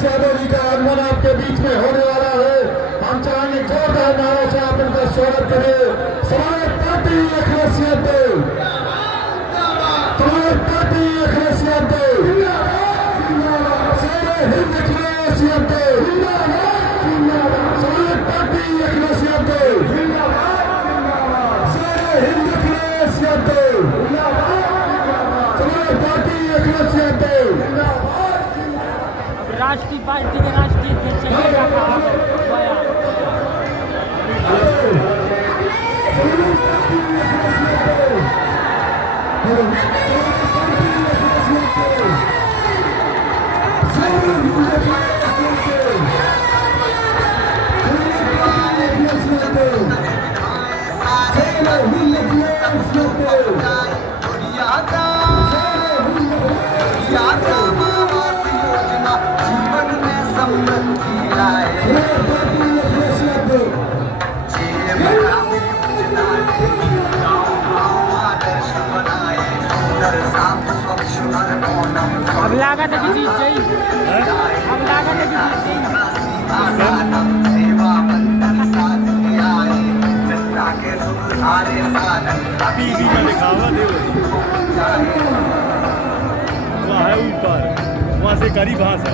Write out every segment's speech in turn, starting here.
अखिलेश यादव जी का आगमन आपके बीच में होने वाला है। हम चाहेंगे जोरदार नारों से आप इनका स्वागत करें। समाज पार्टी अखिलेश यादव, समाज पार्टी अखिलेश यादव, सारे हिंद अखिलेश यादव, समाज पार्टी अखिलेश यादव, सारे हिंद अखिलेश यादव, समाज पार्टी अखिलेश यादव। राष्ट्रीय पार्टी के राष्ट्रीय अध्यक्ष अब लागत है कि जीत गई, अब लागत है कि जीत टीवी में दिखावा दे वहाँ है ऊपर, वहाँ से करीब भाषा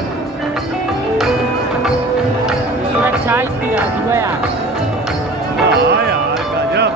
सुरक्षा इसकी यार यार गजब।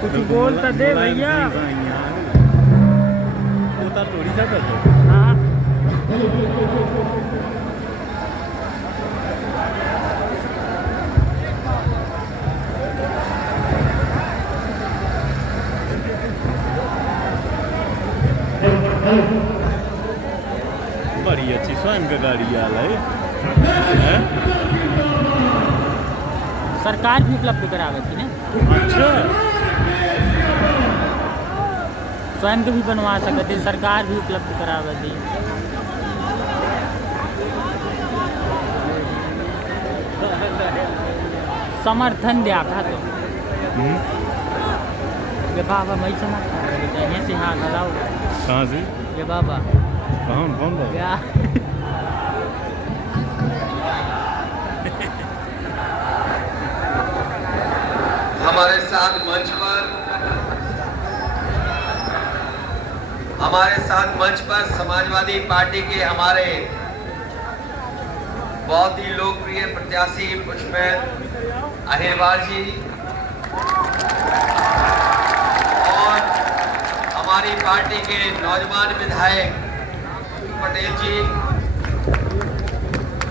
कुछ बोल तो दे भैया। होता थोड़ी सा कर दो। हाँ बड़ी अच्छी स्वयं का गाड़ी आ है। सरकार भी उपलब्ध करावे थी ना, अच्छा स्वयं के भी बनवा सकते, सरकार भी उपलब्ध करावे थी। समर्थन दिया था तो ये बाबा मैं समझ से हाथ हलाओ। कहाँ से? ये बाबा कौन बाबा? क्या हमारे साथ मंच पर समाजवादी पार्टी के हमारे बहुत ही लोकप्रिय प्रत्याशी पुष्पेंद्र अहिरवार जी और हमारी पार्टी के नौजवान विधायक पटेल जी।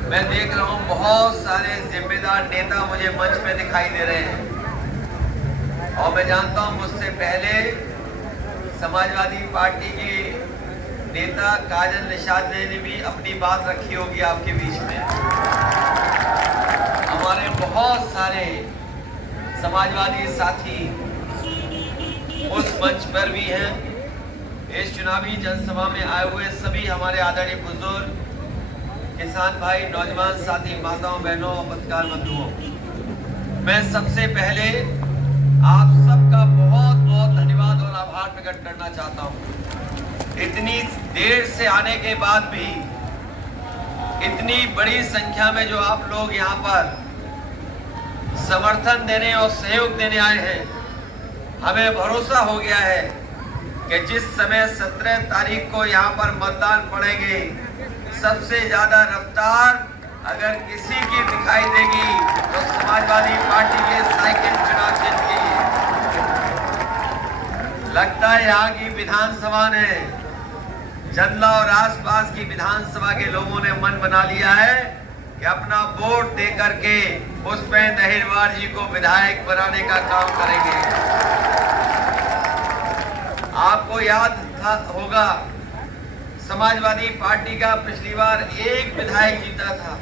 मैं देख रहा हूं बहुत सारे जिम्मेदार नेता मुझे मंच पे दिखाई दे रहे हैं और मैं जानता हूं मुझसे पहले समाजवादी पार्टी के नेता काजल निषाद ने भी अपनी बात रखी होगी आपके बीच में। हमारे बहुत सारे समाजवादी साथी उस मंच पर भी हैं। इस चुनावी जनसभा में आए हुए सभी हमारे आदरणीय बुजुर्ग, किसान भाई, नौजवान साथी, माताओं, बहनों और पत्रकार बंधुओं, मैं सबसे पहले आप सबका बहुत बहुत धन्यवाद और आभार प्रकट करना चाहता हूं। इतनी देर से आने के बाद भी इतनी बड़ी संख्या में जो आप लोग यहाँ पर समर्थन देने और सहयोग देने आए हैं, हमें भरोसा हो गया है कि जिस समय 17 तारीख को यहाँ पर मतदान पड़ेंगे, सबसे ज्यादा रफ्तार अगर किसी की दिखाई देगी तो समाजवादी पार्टी के साइकिल चुनाव चिन्ह की। लगता है यहाँ की विधानसभा ने चंदला और आसपास की विधानसभा के लोगों ने मन बना लिया है कि अपना वोट दे करके पुष्पेंद्र अहिरवार जी को विधायक बनाने का काम करेंगे। आपको याद होगा समाजवादी पार्टी का पिछली बार एक विधायक जीता था,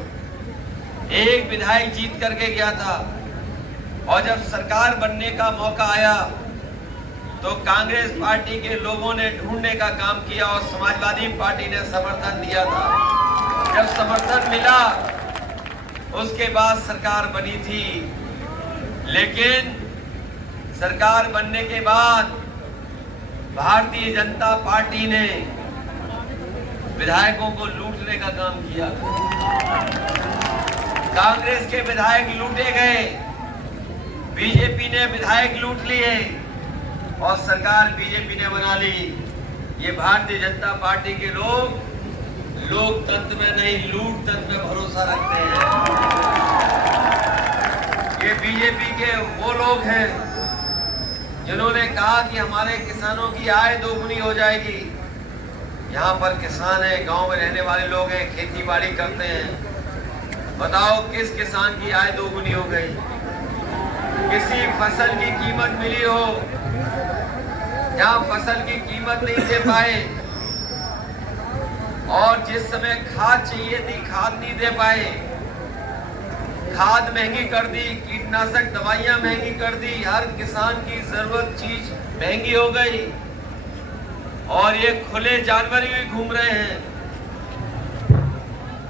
एक विधायक जीत करके गया था, और जब सरकार बनने का मौका आया तो कांग्रेस पार्टी के लोगों ने ढूंढने का काम किया और समाजवादी पार्टी ने समर्थन दिया था। जब समर्थन मिला उसके बाद सरकार बनी थी, लेकिन सरकार बनने के बाद भारतीय जनता पार्टी ने विधायकों को लूटने का काम किया। कांग्रेस के विधायक लूटे गए, बीजेपी ने विधायक लूट लिए और सरकार बीजेपी ने बना ली। ये भारतीय जनता पार्टी के लोग लोकतंत्र में नहीं लूट तंत्र में भरोसा रखते हैं। ये बीजेपी के वो लोग हैं जिन्होंने कहा कि हमारे किसानों की आय दोगुनी हो जाएगी। यहाँ पर किसान है, गांव में रहने वाले लोग हैं, खेती बाड़ी करते हैं। बताओ किस किसान की आय दोगुनी हो गई? किसी फसल की कीमत मिली हो? जहाँ फसल की कीमत नहीं दे पाए और जिस समय खाद चाहिए थी खाद नहीं दे पाए, खाद महंगी कर दी, कीटनाशक दवाइयां महंगी कर दी, हर किसान की जरूरत चीज महंगी हो गई और ये खुले जानवर भी घूम रहे हैं।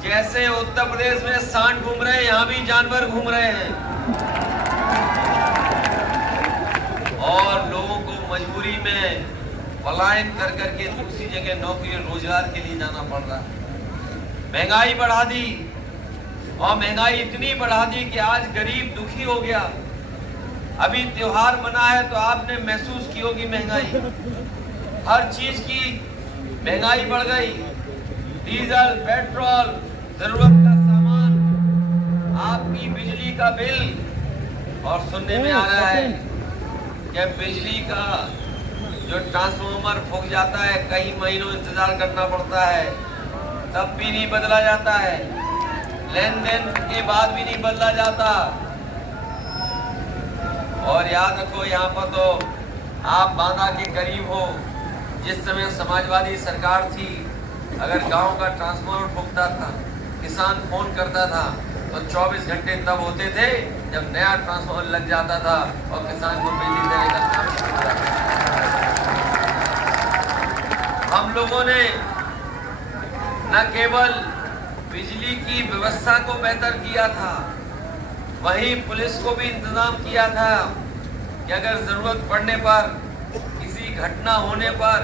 जैसे उत्तर प्रदेश में सांड घूम रहे हैं, यहाँ भी जानवर घूम रहे हैं और लोगों को मजबूरी में पलायन कर करके दूसरी जगह नौकरी और रोजगार के लिए जाना पड़ रहा है। महंगाई बढ़ा दी और महंगाई इतनी बढ़ा दी कि आज गरीब दुखी हो गया। अभी त्योहार मना है तो आपने महसूस की होगी महंगाई, हर चीज की महंगाई बढ़ गई। डीजल, पेट्रोल, जरूरत का सामान, आपकी बिजली का बिल, और सुनने में आ रहा है कि बिजली का जो ट्रांसफार्मर फूक जाता है कई महीनों इंतजार करना पड़ता है, तब भी नहीं बदला जाता है, लेन देन के बाद भी नहीं बदला जाता। और याद रखो यहाँ पर तो आप बांदा के करीब हो। जिस समय समाजवादी सरकार थी, अगर गांव का ट्रांसफार्मर फूकता था, किसान फोन करता था तो 24 घंटे तब होते थे जब नया ट्रांसफार्मर लग जाता था और किसान को बिजली देने का काम शुरू हो जाता था। हम लोगों ने न केवल बिजली की व्यवस्था को बेहतर किया था, वहीं पुलिस को भी इंतजाम किया था कि अगर जरूरत पड़ने पर, किसी घटना होने पर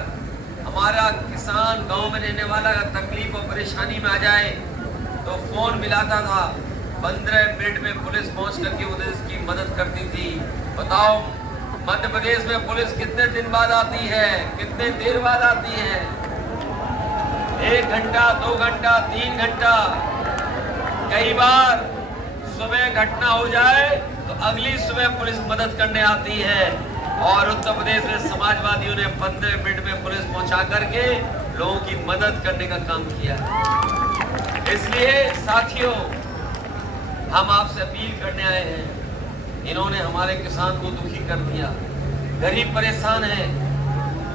हमारा किसान गांव में रहने वाला तकलीफ और परेशानी में आ जाए तो फोन मिलाता था। 15 मिनट में पुलिस पहुंच करके उसकी मदद करती थी। बताओ मध्य प्रदेश में पुलिस कितने दिन बाद आती है, कितने देर बाद आती है? 1 घंटा, 2 घंटा, 3 घंटा। कई बार सुबह घटना हो जाए तो अगली सुबह पुलिस मदद करने आती है और उत्तर प्रदेश में समाजवादियों ने 15 मिनट में पुलिस पहुंचा करके लोगों की मदद करने का काम किया। इसलिए साथियों, हम आपसे अपील करने आए हैं। इन्होंने हमारे किसान को दुखी कर दिया, गरीब परेशान है,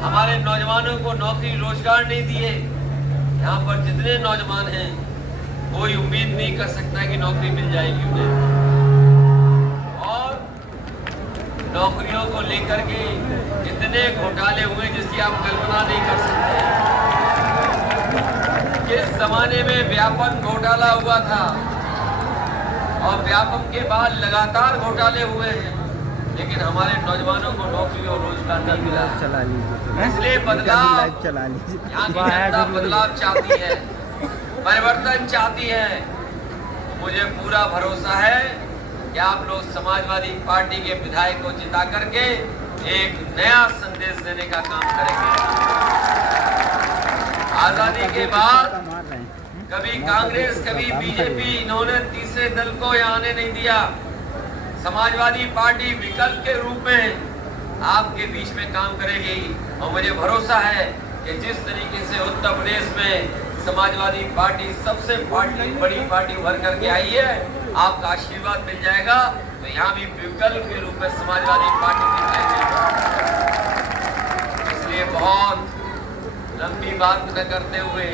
हमारे नौजवानों को नौकरी रोजगार नहीं दिए। यहाँ पर जितने नौजवान हैं कोई उम्मीद नहीं कर सकता कि नौकरी मिल जाएगी उन्हें, और नौकरियों को लेकर के इतने घोटाले हुए जिसकी आप कल्पना नहीं कर सकते। जिस जमाने में व्यापम घोटाला हुआ था और व्यापम के बाद लगातार घोटाले हुए हैं, लेकिन हमारे नौजवानों को नौकरी और रोजगार नहीं मिला। इसलिए बदलाव, यहाँ की जनता बदलाव चाहती है, परिवर्तन चाहती है। मुझे पूरा भरोसा है कि आप लोग समाजवादी पार्टी के विधायक को जिता करके एक नया संदेश देने का काम करेंगे। आजादी के बाद कभी कांग्रेस, कभी बीजेपी, इन्होंने तीसरे दल को यहाँ आने नहीं दिया। समाजवादी पार्टी विकल्प के रूप में आपके बीच में काम करेगी और मुझे भरोसा है कि जिस तरीके से उत्तर प्रदेश में समाजवादी पार्टी सबसे बड़ी पार्टी उभर करके आई है, आपका आशीर्वाद मिल जाएगा तो यहाँ भी विकल्प के रूप में समाजवादी पार्टी मिल जाएगी। इसलिए बहुत लंबी बात न करते हुए,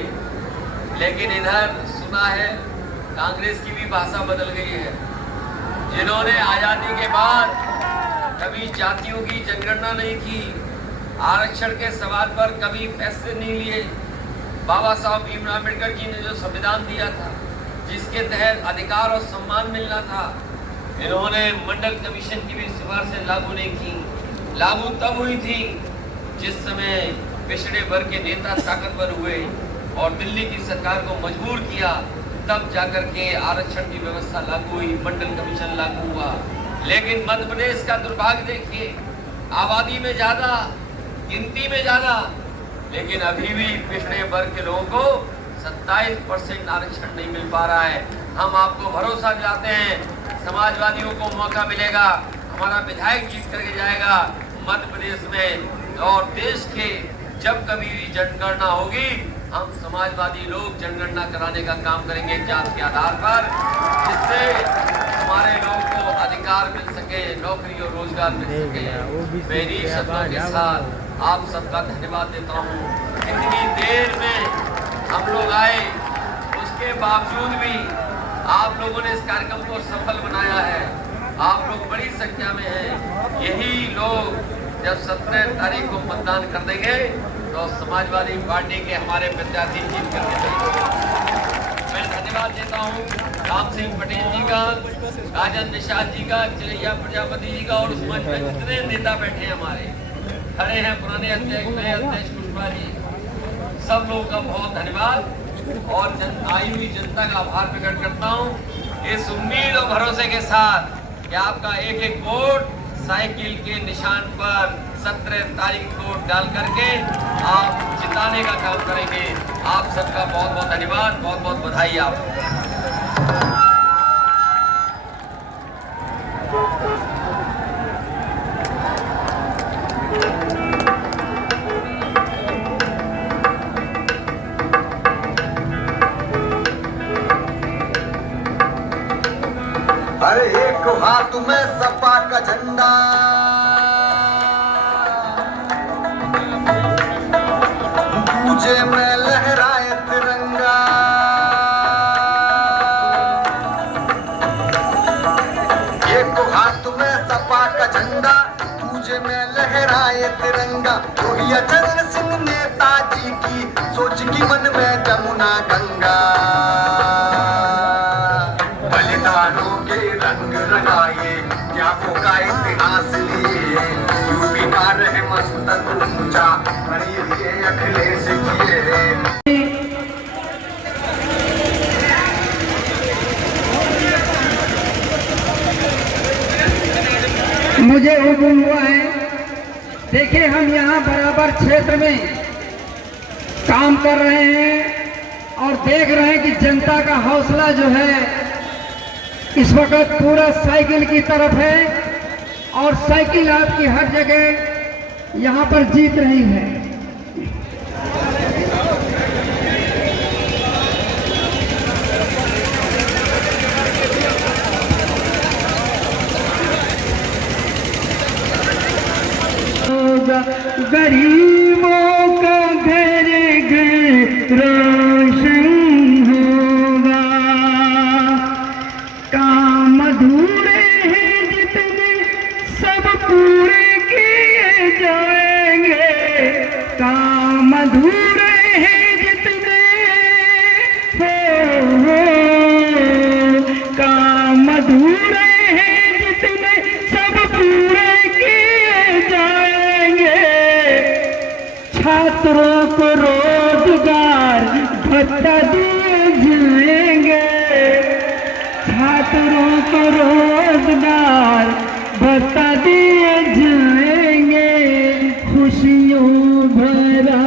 लेकिन इधर सुना है कांग्रेस की भी भाषा बदल गई है, जिन्होंने आजादी के बाद कभी जातियों की जनगणना नहीं की, आरक्षण के सवाल पर कभी फैसले नहीं लिए। बाबा साहब भीमराव अम्बेडकर जी ने जो संविधान दिया था, जिसके तहत अधिकार और सम्मान मिलना था, इन्होंने मंडल कमीशन की भी सिफारिशें लागू नहीं की। लागू तब हुई थी जिस समय पिछड़े वर्ग के नेता ताकतवर हुए और दिल्ली की सरकार को मजबूर किया, तब जाकर के आरक्षण की व्यवस्था लागू हुई, मंडल कमीशन लागू हुआ। लेकिन मध्य प्रदेश का दुर्भाग्य देखिए, आबादी में ज्यादा, गिनती में ज्यादा, लेकिन अभी भी पिछड़े वर्ग के लोगों को 27% आरक्षण नहीं मिल पा रहा है। हम आपको भरोसा दिलाते हैं, समाजवादियों को मौका मिलेगा, हमारा विधायक जीत करके जाएगा मध्य प्रदेश में, और देश के जब कभी भी जनगणना होगी, हम समाजवादी लोग जनगणना कराने का काम करेंगे जात के आधार पर, जिससे हमारे लोगों को अधिकार मिल सके, नौकरी और रोजगार मिल सके। मेरी शब्दों के साथ आप सबका धन्यवाद देता हूँ। इतनी देर में हम लोग आए, उसके बावजूद भी आप लोगों ने इस कार्यक्रम को सफल बनाया है। आप लोग बड़ी संख्या में हैं। यही लोग जब 17 तारीख को मतदान कर देंगे तो समाजवादी पार्टी के हमारे प्रत्याशी जीत कर देंगे। मैं धन्यवाद देता हूँ राम सिंह पटेल जी का, राजन निषाद जी का, चिरैया प्रजापति जी का, और उस मंच में जितने नेता बैठे हैं हमारे, खड़े हैं, पुराने अध्यक्ष, नए अध्यक्ष पुष्पा जी, सब लोगों का बहुत धन्यवाद और आई हुई जनता का आभार प्रकट करता हूँ। इस उम्मीद और भरोसे के साथ कि आपका एक एक वोट साइकिल के निशान पर 17 तारीख को डाल करके आप जिताने का काम करेंगे। आप सबका बहुत बहुत धन्यवाद, बहुत बहुत बधाई आपको। अरे एक हाथ में सपा का झंडा, दूजे में लहराए तिरंगा। एक हाथ में सपा का झंडा, दूजे में लहराए तिरंगा। वही अचल सिंह नेताजी की सोच की मन में जमुना गंगा। बलिदानों के रंग रंगाए, त्यागों का इतिहास लिए, यूपी का रहे मस्तक ऊंचा, बड़ी लिए अखिलेश किए। मुझे हुक्म हुआ है, देखिए हम यहाँ बराबर क्षेत्र में काम कर रहे हैं और देख रहे हैं कि जनता का हौसला जो है इस वक्त पूरा साइकिल की तरफ है और साइकिल आपकी हर जगह यहाँ पर जीत रही है। गरीबों का घर घर रोशन होगा, काम अधूरे हैं जितने सब पूरे किए जाएंगे, काम अधूरे हैं जितने हो, काम अधूरे हैं जितने सब पूरे किए जाएंगे। छात्रों को रोजगार भत्ता दिए जाएंगे, छात्रों को रोजगार भत्ता दिए जाएंगे। खुशियों भरा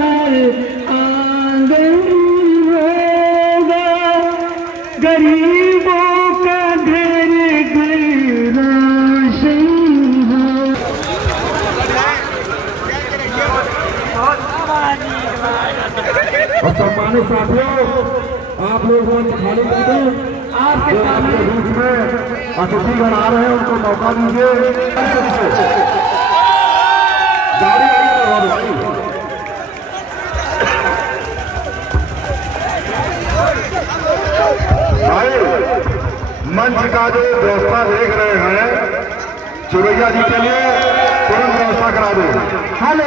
हर आंगन होगा, गरीबों का घर घर रोशन हो। और सम्मानित साथियों, आप लोग मंच खाली कर दें। आपके जो आपके सामने बीच में अतिथिगण आ रहे हैं उनको मौका दीजिए। गाड़ी आई है और भाई मंच का जो व्यवस्था देख रहे हैं चुरैया जी के लिए तुरंत व्यवस्था करा दो। हेलो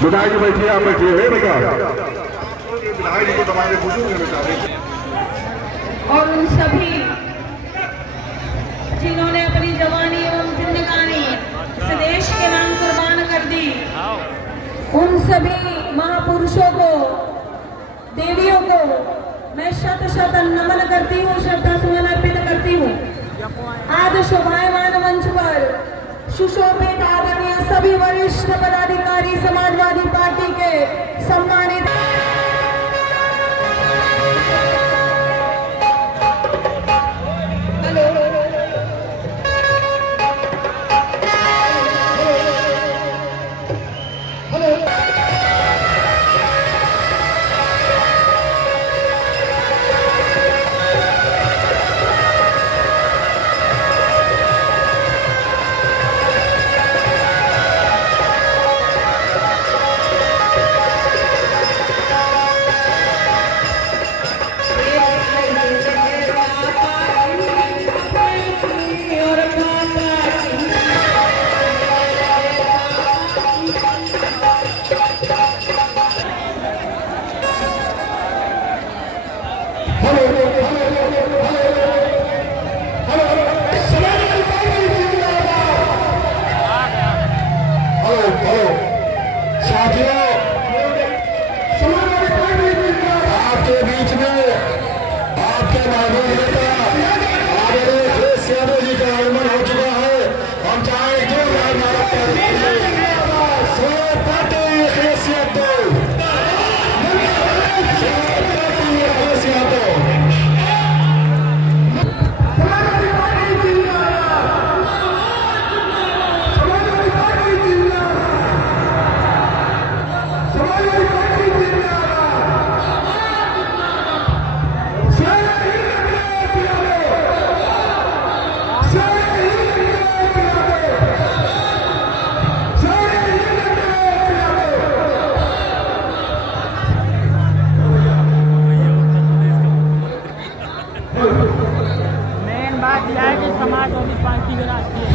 विधायक जी बैठिए, आप बैठिए। हे भैया विधायक जी को दबाने बुजुर्ग बेटा। और उन सभी जिन्होंने अपनी जवानी एवं जिंदगानी इस देश के नाम कुर्बान कर दी, उन सभी महापुरुषों को, देवियों को मैं शत शत नमन करती हूँ, श्रद्धा सुमन अर्पित करती हूँ। आज शोभायमान मंच पर सुशोभित आदरणीय सभी वरिष्ठ पदाधिकारी समाजवादी पार्टी के सम्मानित आपके बीच में आपके माध्यम नेता आदरणीय अखिलेश यादव जी का आगमन हो चुका है। हम चाहे जो नारा स्वागत पार्टी अखिलेश यादव, स्वागत पार्टी अखिलेश यादव। मेन बात यह है कि समाजवादी पार्टी में राष्ट्रीय